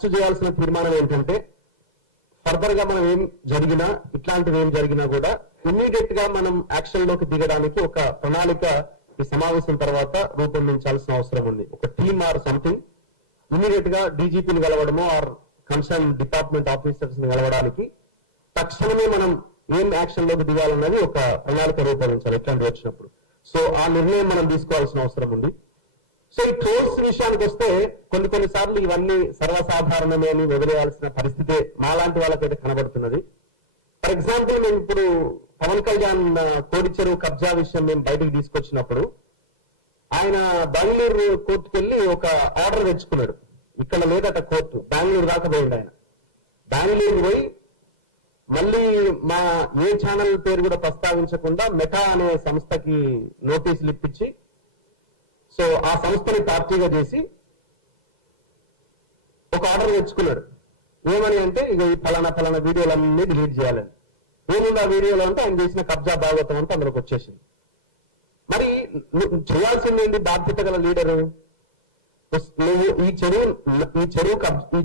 First చేయాల్సిన తీర్మానం ఏంటంటే ఫర్దర్ గా మనం ఏం జరిగినా ఇట్లాంటివి ఏం జరిగినా కూడా ఇమ్మీడియట్ గా మనం యాక్షన్ లోకి దిగడానికి ఒక ప్రణాళిక ఈ సమావేశం తర్వాత రూపొందించాల్సిన అవసరం ఉంది. ఒక టీమ్ ఆర్ సంథింగ్ ఇమ్మీడియట్ గా డీజీపీని కలవడమో ఆర్ కన్సర్న్ డిపార్ట్మెంట్ ఆఫీసర్స్ ని కలవడానికి తక్షణమే మనం ఏం యాక్షన్ లోకి దిగాలన్నది ఒక ప్రణాళిక రూపొందించాలి ఇట్లాంటివి వచ్చినప్పుడు. సో ఆ నిర్ణయం మనం తీసుకోవాల్సిన అవసరం ఉంది. సో ఈ ట్రోల్స్ విషయానికి వస్తే కొన్నిసార్లు ఇవన్నీ సర్వసాధారణమే అని వదిలేయాల్సిన పరిస్థితే మాలాంటి వాళ్ళకైతే కనబడుతున్నది. ఫర్ ఎగ్జాంపుల్ మేము ఇప్పుడు పవన్ కళ్యాణ్ కోడి చెరువు కబ్జా విషయం మేము బయటకు తీసుకొచ్చినప్పుడు ఆయన బెంగళూరు కోర్టుకు వెళ్ళి ఒక ఆర్డర్ తెచ్చుకున్నాడు. ఇక్కడ లేదట కోర్టు, బెంగళూరు దాకా పోయింది ఆయన. బెంగళూరు పోయి మళ్ళీ మా ఏ ఛానల్ పేరు కూడా ప్రస్తావించకుండా మెటా అనే సంస్థకి నోటీసులు ఇప్పించి సో ఆ సంస్థని పార్టీగా చేసి ఒక ఆర్డర్ తెచ్చుకున్నాడు. ఏమని అంటే ఇక ఈ ఫలానా వీడియోలన్నీ డిలీట్ చేయాలని. ఏముంది ఆ వీడియోలో అంటే ఆయన చేసిన కబ్జా భాగవతం అంతా అందరికి వచ్చేసింది. మరి చేయాల్సింది ఏంటి? బాధ్యత గల లీడరు నువ్వు ఈ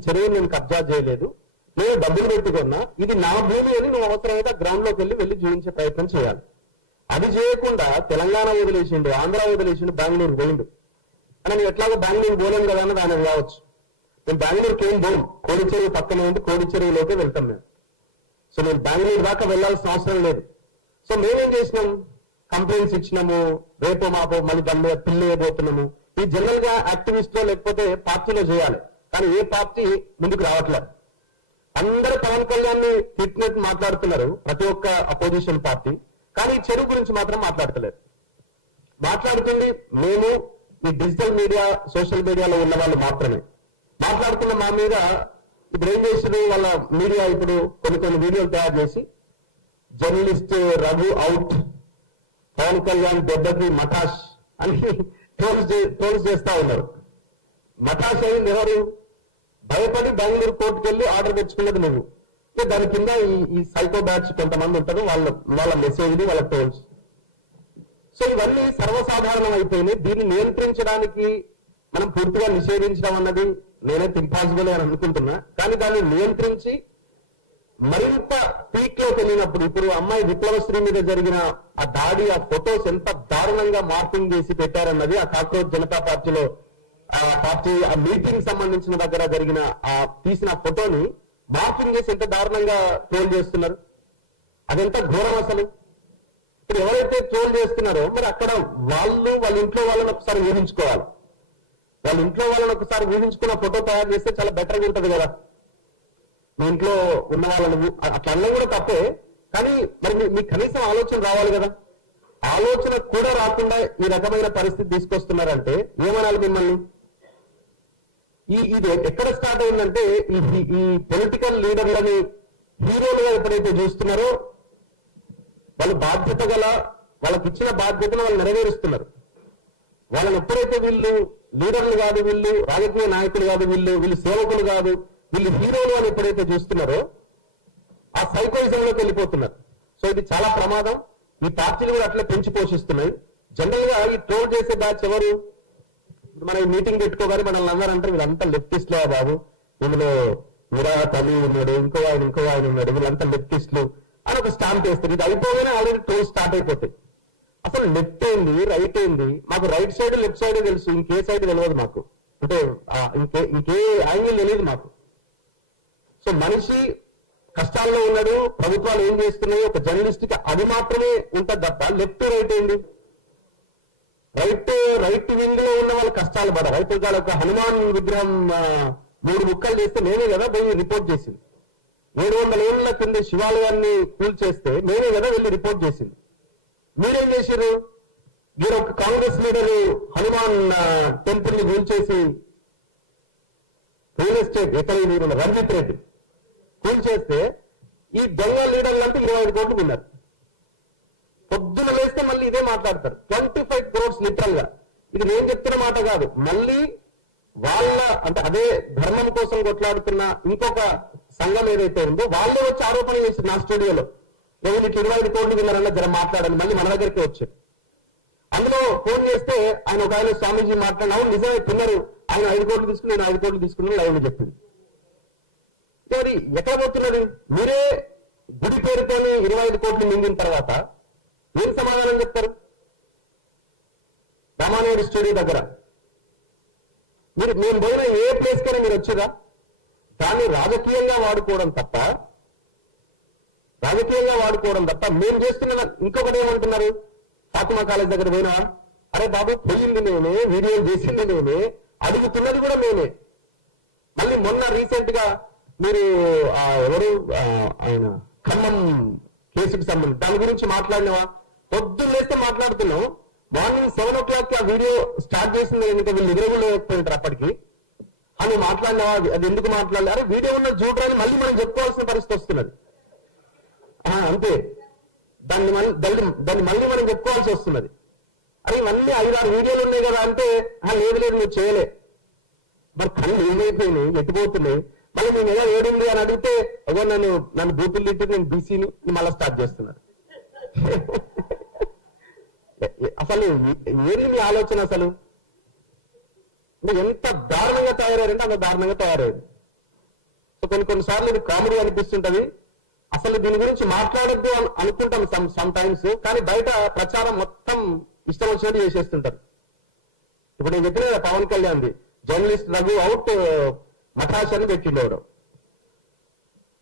చెరువు నేను కబ్జా చేయలేదు, నేను డబ్బులు పెట్టుకున్నా, ఇది నా భూమి అని నువ్వు అవసరమైతే గ్రౌండ్ లోకి వెళ్ళి చూపించే ప్రయత్నం చేయాలి. అది చేయకుండా తెలంగాణ వదిలేసిండు, ఆంధ్ర వదిలేసిండు, బెంగళూరు పోయిండు అని నేను ఎట్లాగో బెంగళూరు పోలేం కదా అని దానికి కావచ్చు. నేను బెంగళూరుకి ఏం పోం, కోడి చెరువు పక్కనే ఉంటే కోడి చెరువులోకి వెళ్తాం మేము. సో నేను బెంగళూరు దాకా వెళ్లాల్సిన అవసరం లేదు. సో మేమేం చేసినాం, కంప్లైంట్స్ ఇచ్చినాము, రేపో మాపో మళ్ళీ దాని మీద పిల్లేయబోతున్నాము. ఈ జనరల్ గా యాక్టివిస్ట్ లో లేకపోతే పార్టీలో చేయాలి, కానీ ఏ పార్టీ ముందుకు రావట్లేదు. అందరూ పవన్ కళ్యాణ్ ని తిట్టినట్టు మాట్లాడుతున్నారు ప్రతి ఒక్క అపోజిషన్ పార్టీ, కానీ చెరువు గురించి మాత్రం మాట్లాడతలేదు. మాట్లాడుతుంది మేము ఈ డిజిటల్ మీడియా సోషల్ మీడియాలో ఉన్న వాళ్ళు మాత్రమే. మాట్లాడుతున్న మా మీద ఇప్పుడు ఏం చేసిన వాళ్ళ మీడియా ఇప్పుడు కొన్ని వీడియోలు తయారు చేసి జర్నలిస్ట్ రఘు అవుట్, పవన్ కళ్యాణ్ దెబ్బకి మటాష్ అని ట్రోల్స్ చేస్తా ఉన్నారు. మటాష్ అయింది ఎవరు? భయపడి బెంగళూరు కోర్టుకు వెళ్ళి ఆర్డర్ తెచ్చుకున్నది నువ్వు. దాని కింద ఈ సైకో బ్యాచ్ కొంతమంది ఉంటారు, వాళ్ళ మెసేజ్లు, వాళ్ళ ట్రోల్స్. సో ఇవన్నీ సర్వసాధారణం అయిపోయినాయి. దీన్ని నియంత్రించడానికి మనం పూర్తిగా నిషేధించడం అన్నది నేనైతే ఇంపాసిబుల్ అని అనుకుంటున్నా. కానీ దాన్ని నియంత్రించి మరింత పీక్ లోకి వెళ్ళినప్పుడు, ఇప్పుడు అమ్మాయి విప్లవశ్రీ మీద జరిగిన ఆ దాడి, ఆ ఫొటోస్ ఎంత దారుణంగా మార్పింగ్ చేసి పెట్టారన్నది ఆ కాక్రోచ్ జనతా పార్టీలో ఆ మీటింగ్ సంబంధించిన దగ్గర జరిగిన ఆ తీసిన ఫోటోని మార్పింగ్ చేసి ఎంత దారుణంగా ట్రోల్ చేస్తున్నారు. అదెంత ఘోరం అసలు. ఇప్పుడు ఎవరైతే ట్రోల్ చేస్తున్నారో మరి అక్కడ వాళ్ళ ఇంట్లో వాళ్ళని ఒకసారి ఊహించుకోవాలి. వాళ్ళ ఇంట్లో వాళ్ళని ఒకసారి ఊహించుకున్న ఫోటో తయారు చేస్తే చాలా బెటర్గా ఉంటుంది కదా. మీ ఇంట్లో ఉన్న వాళ్ళని అట్లా అన్న కూడా తప్పే, కానీ మరి మీకు కనీసం ఆలోచన రావాలి కదా. ఆలోచన కూడా రాకుండా ఈ రకమైన పరిస్థితి తీసుకొస్తున్నారంటే ఏమనాలి మిమ్మల్ని? ఇది ఎక్కడ స్టార్ట్ అయిందంటే ఈ పొలిటికల్ లీడర్లని హీరోలుగా ఎప్పుడైతే చూస్తున్నారో వాళ్ళు బాధ్యత గల, వాళ్ళకి ఇచ్చిన బాధ్యతను వాళ్ళు నెరవేరుస్తున్నారు. వాళ్ళని ఎప్పుడైతే వీళ్ళు లీడర్లు కాదు, వీళ్ళు రాజకీయ నాయకులు కాదు, వీళ్ళు సేవకులు కాదు, వీళ్ళు హీరోలు అని ఎప్పుడైతే చూస్తున్నారో ఆ సైకోయిజంలోకి వెళ్ళిపోతున్నారు. సో ఇది చాలా ప్రమాదం. ఈ పార్టీలు కూడా అట్లా పెంచి పోషిస్తున్నాయి. జనరల్ గా ఈ ట్రోల్ చేసే బ్యాచ్ ఎవరు? మన ఈ మీటింగ్ పెట్టుకోగానే మనల్ని అందరంటారు వీళ్ళంతా లెఫ్టిస్టులే బాబు, ఇందులో తల్లి ఉన్నాడు, ఇంకో ఆయన ఉన్నాడు, వీళ్ళంతా లెఫ్టిస్టులు అని ఒక స్టాంప్ వేస్తారు. ఇది అయిపోగానే ఆల్రెడీ ట్రోల్ స్టార్ట్ అయిపోతాయి. అసలు లెఫ్ట్ ఏంది, రైట్ ఏంది? మాకు రైట్ సైడ్ లెఫ్ట్ సైడ్ తెలుసు, ఇంకే సైడ్ తెలియదు మాకు. అంటే ఇంకే యాంగిల్ తెలియదు మాకు. సో మనిషి కష్టాల్లో ఉన్నాడు, ప్రభుత్వాలు ఏం చేస్తున్నాయి, ఒక జర్నలిస్ట్ కి అది మాత్రమే ఉంటుంది తప్ప లెఫ్ట్ రైట్ ఏంది? రైట్ వింగ్ లో ఉన్న వాళ్ళ కష్టాలు పడ. రైతు ఒక హనుమాన్ విగ్రహం 3 ముక్కలు చేస్తే మేమే కదా పోయి రిపోర్ట్ చేసింది. 700 ఏళ్ల కింద శివాలయాన్ని కూల్ చేస్తే మేమే కదా వెళ్ళి రిపోర్ట్ చేసింది. మీరేం చేశారు? మీరు ఒక కాంగ్రెస్ లీడరు హనుమాన్ టెంపుల్ ని కూల్ చేసి రియల్ ఎస్టేట్ ఎక్కడ రంజిత్ రెడ్డి కూల్ చేస్తే ఈ దొంగ లీడర్లంతా 25 కోట్లు విన్నారు. పొద్దున వేస్తే మళ్ళీ ఇదే మాట్లాడతారు. 25 crores లిటరల్ గా. ఇది నేను చెప్తున్న మాట కాదు, మళ్ళీ వాళ్ళ అంటే అదే ధర్మం కోసం కొట్లాడుతున్న ఇంకొక సంఘం ఏదైతే ఉందో వాళ్ళే వచ్చి ఆరోపణ చేశారు నా స్టూడియోలో. నేను 25 కోట్లు విన్నారన్న జర మాట్లాడాలి, మళ్ళీ మన దగ్గరికి వచ్చారు. అందులో ఫోన్ చేస్తే ఆయన స్వామీజీ మాట్లాడినావు నిజమే తిన్నారు, ఆయన 5 కోట్లు తీసుకుని నేను 5 కోట్లు తీసుకున్నాను లైవ్ లో చెప్పింది. మరి ఎక్కడ పోతున్నది? మీరే గుడి పేరుతోనే 25 కోట్లు మింగిన తర్వాత ఏం సమాధానం చెప్తారు? రామానాయుడు స్టూడియో దగ్గర మేము పోయిన ఏ ప్లేస్ కైనా మీరు వచ్చేదా? దాన్ని రాజకీయంగా వాడుకోవడం తప్ప మేము చేస్తున్న ఇంకొకటి ఏమంటున్నారు? ఫాతిమా కాలేజ్ దగ్గర పోయినా, అరే బాబు పోయింది నేనే, వీడియోలు చేసింది నేనే, అడుగుతున్నది కూడా నేనే. మళ్ళీ మొన్న రీసెంట్ గా మీరు ఎవరు ఆయన ఖమ్మం కేసుకు సంబంధించి దాని గురించి మాట్లాడినవా? పొద్దున్న లేస్తే మాట్లాడుతున్నాం, మార్నింగ్ 7 o'clock ఆ వీడియో స్టార్ట్ చేసింది ఇంకా వీళ్ళు ఎదురుగులు లేకపోయింటారు అప్పటికి. అని మాట్లాడినవా? అది ఎందుకు మాట్లాడలే? అరే వీడియో ఉన్న చూడరాని మళ్ళీ మనం చెప్పుకోవాల్సిన పరిస్థితి వస్తున్నది. అంతే, దాన్ని మళ్ళీ మనం చెప్పుకోవాల్సి వస్తున్నది. అరే ఇవన్నీ 5-6 వీడియోలు ఉన్నాయి కదా అంటే, లేదు నువ్వు చేయలే. మరి కళ్ళు ఏమైపోయినాయి, ఎట్టిపోతున్నాయి? మళ్ళీ నేను ఎలా ఏడుంది అని అడిగితే అగో నన్ను బూతులు తిట్టి నేను బీసీని మళ్ళీ స్టార్ట్ చేస్తున్నారు. అసలు ఏంటి మీ ఆలోచన? అసలు ఎంత దారుణంగా తయారయ్యారంటే అంత దారుణంగా తయారయ్యారు. సో కొన్నిసార్లు ఇది కామెడీ అనిపిస్తుంటది. అసలు దీని గురించి మాట్లాడద్దు అనుకుంటాం సమ్ టైమ్స్, కానీ బయట ప్రచారం మొత్తం ఇష్టం వచ్చినట్టు చేసేస్తుంటారు. ఇప్పుడు నేను చెప్పిన పవన్ కళ్యాణ్ది జర్నలిస్ట్ రఘు అవుట్ మఠాష్ అని పెట్టిండేవాడు.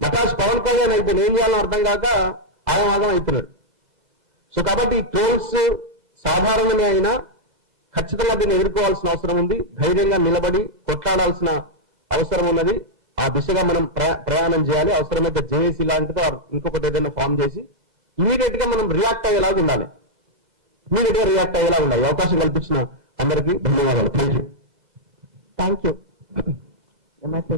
మఠాష్ పవన్ కళ్యాణ్ అయితే ఏం చేయాలని అర్థం కాక ఆగం అవుతున్నాడు. సో కాబట్టి ఈ ట్రోల్స్ సాధారణమే అయినా ఖచ్చితంగా దీన్ని ఎదుర్కోవాల్సిన అవసరం ఉంది. ధైర్యంగా నిలబడి కొట్లాడాల్సిన అవసరం ఉన్నది. ఆ దిశగా మనం ప్రయాణం చేయాలి. అవసరమైతే జేఏసీ లాంటిదో ఇంకొకటి ఏదైనా ఫామ్ చేసి ఇమీడియట్ గా మనం రియాక్ట్ అయ్యేలాగా ఉండాలి. అవకాశం కల్పించిన అందరికీ ధన్యవాదాలు. Thank you. నమస్తే.